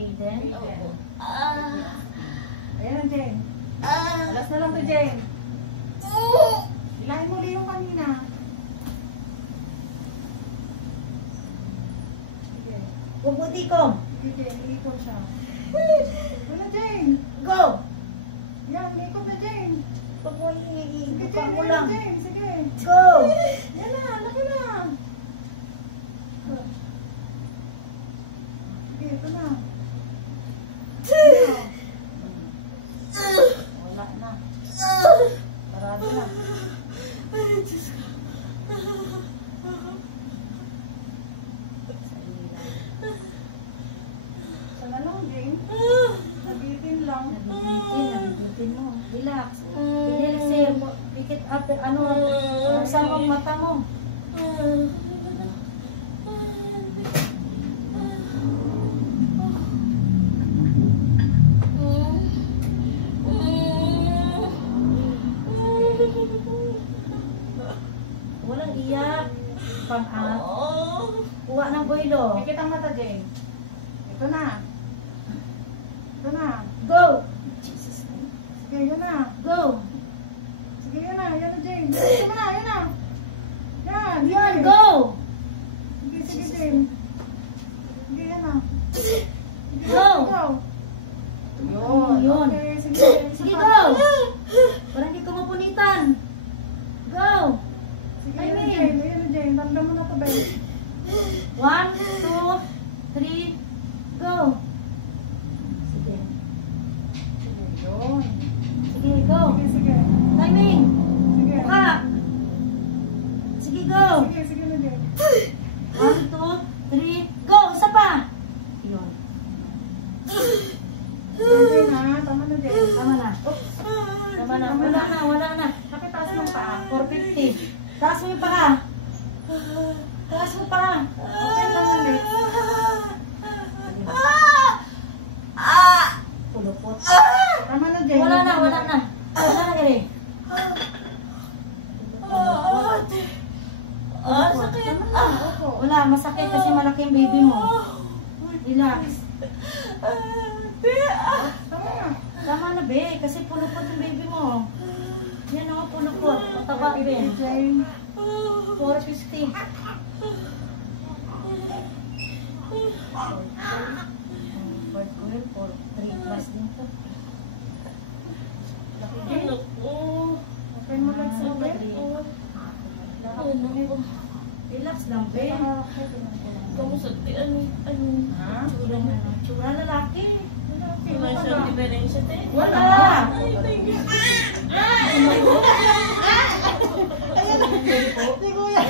Kaden? Oo. Ayan, Jane. Alas na lang to, Jane. Ilahin mo ulit yung kanina. Sige. Huwag mo tikom. Sige, Jane. Iikot siya. Wala, Jane. Go! Yan, iikot na, Jane. Huwag mo Sige, iikot Jane. mo Yan, lang. Jane. Sige. Go! Yan na, laki na. Sige, ito na. Wala na. Parado na. Ay, Diyos ko. Sana lang, Jane. Nabitin lang. Nabitin mo. Relax. Relax eh. Pikit up. Ano, saan ang mata mo? Walang iyak. Pang-up. Kuha ng boylo. Pikit ang mata, Jane. Ito na. Ito na. Go! Sige, yun na. Go! Sige, yun na. Yan na, Jane. Ito na, yun na. Yan. Yan, sige. go! Sige, sige, Jane. Sige, yan na. Sige, Go! go. Yun. Okay, sige, Jane. Sige, Saka. go! Parang hindi ko mapunitan. Go! Sige, I yun na, mean. Jane. Yun na, Jane. Tanda mo na ito, babe. 1, 2, 3, go! Sige. Sige, yun. Sige, go! Sige, sige. Timing! Sige. Buka! Sige, go! Sige, sige na, Jane. 1, 2, 3, go! Isa pa! Yun. Jane, ha? Tama na, Jane. Tama na. Tama na. Wala na, wala na. Bakit taas ng paa? 450. Taas mo yung paa. Taas mo paa. Okay lang ulit. Pulupot. Tama na, Jane. Wala na, wala na. Wala na, Gary. Sakit. Wala, masakit kasi malaki yung baby mo. Relax. Tama na. Tama na, be. Kasi pulupot yung baby mo. Yan o, pulupot. Mataba, be. Jane. 450. 3 plus din to. Anak ko. Open mo lang sa ulit. Anak ko. Relax lang, be. Kamusta? Ano? Ha? Tsura lalaki. Wala siyang diferensya, te. Wala. Ay, thank you. Si Kuya.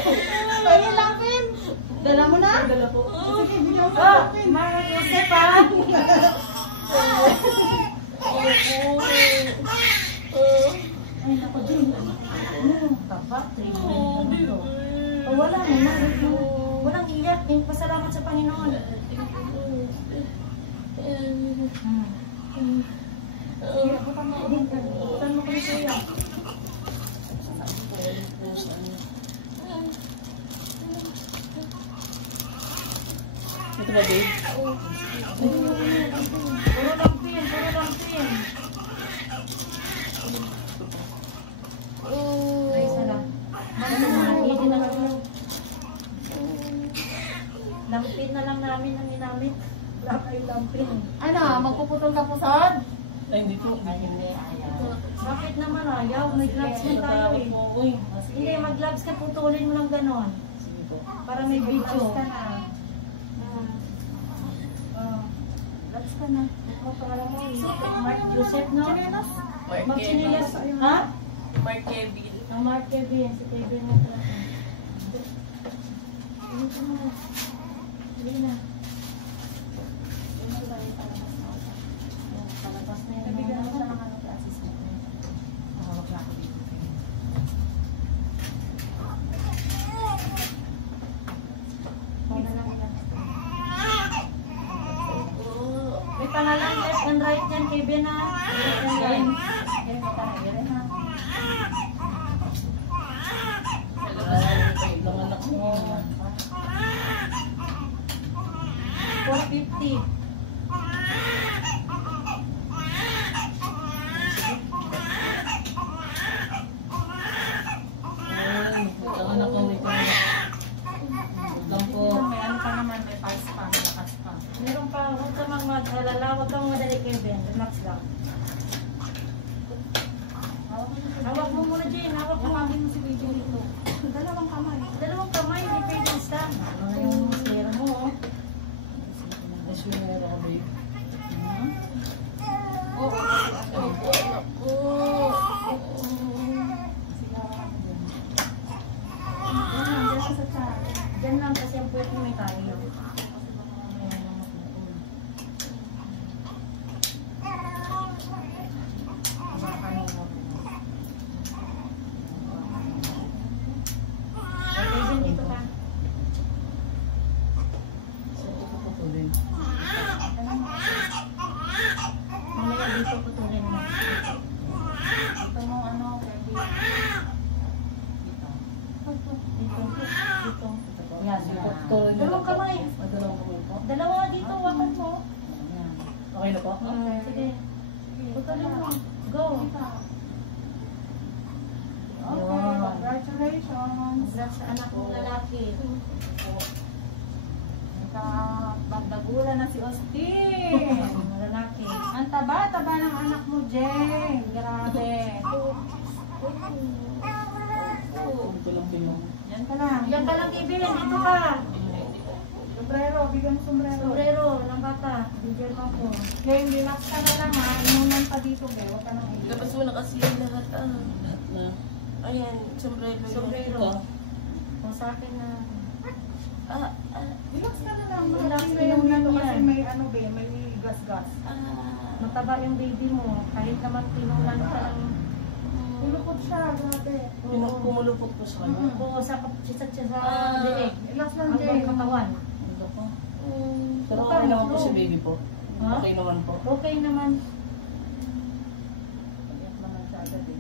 Ayun lang, Pin. Dala mo na? Dala ko. Sige, bigyan mo Oh, sa Pin. Mama Joseph, ha? Ay, naku, din. Taba, 3 Oh, wala mo na. Walang iyak. Pasalamat sa Panginoon. Bukan mo ko ni Kuya. Ito ba, babe? Puro lang pin, puro lang pin. Ay, isa lang. Hindi na lang. Lampin na lang namin ang ginamit. Black ay lampin. Ano, magpuputol ka pusod? Ay, hindi po. Bakit naman ayaw? May gloves na tayo eh. Hindi, mag-gloves ka, putulin mo lang ganon. Para may video. Gloves ka na. Gloves ka na. Ano pangalan mo? Mark Joseph, no? Chinelas? Mark Mag-sinilas. Kevin. Ha? Mark Kevin. Ang Mark Kevin. Si Kevin na ito. Dito na. Dito na. Palabas na yun. Nabigyan mo siya ng ano sa assistant. Hawak na ako dito. Paano lang yan? May pangalan left and right yan, Kevin, ha? Left and right. Yan, yan, ha? Ng anak mo. 450. mag-alala. Huwag kang madali, Kevin. Relax lang. Hawak mo muna, Jane. Hawak mo. Yakapin mo si baby dito. Dalawang kamay. Dalawang kamay, hindi pwede isa. Ano yung masira mo, oh. Naswimmer ako, babe. Oo. Opo, anak ko. Diyan ka sa chat. Diyan lang kasi ang puwet mo may tayo. Okay, Jane, dito ka. Saan ko puputulin? Mamaya dito putulin mo. Ito mo ano, baby. Dito. Dito. Yan. Puputulin nila Dalawang po. kamay. Dalawang kamay po. Dalawa dito, wakan mo. Ayan. Okay na po? Sige. Putulin mo. Go. Okay, congratulations. Congrats sa anak mong lalaki. Nagkabagdagulan na si Austin. Ang lalaki. Ang taba-taba ng anak mo, Jane. Grabe. Ito lang po yung... Yan ka lang. Yan ka lang, Kevin. Dito ka. Sombrero, bigyan mo sombrero. Sombrero ng bata. Bigyan mo ako. Jane, relax ka na lang ha. Inunan pa dito, be. Huwag ka nang iiyak. Labas mo na kasi yung lahat, Lahat na. Ayan, sombrero. Sombrero. Ito. Kung sa akin na. Relax ka na lang. Relax, Relax na yung inunan dito kasi yan. may ano, be. May gas-gas. Mataba yung baby mo. Kahit naman pinulan ka lang. Tulupot siya, grabe. Pumulupot po sa kanya. Oo, sa diig. Relax lang, Ang Jane. katawan. Ito po. Pero okay naman po si baby po. Ha? Okay naman po. Okay naman. Iyak naman siya agad eh.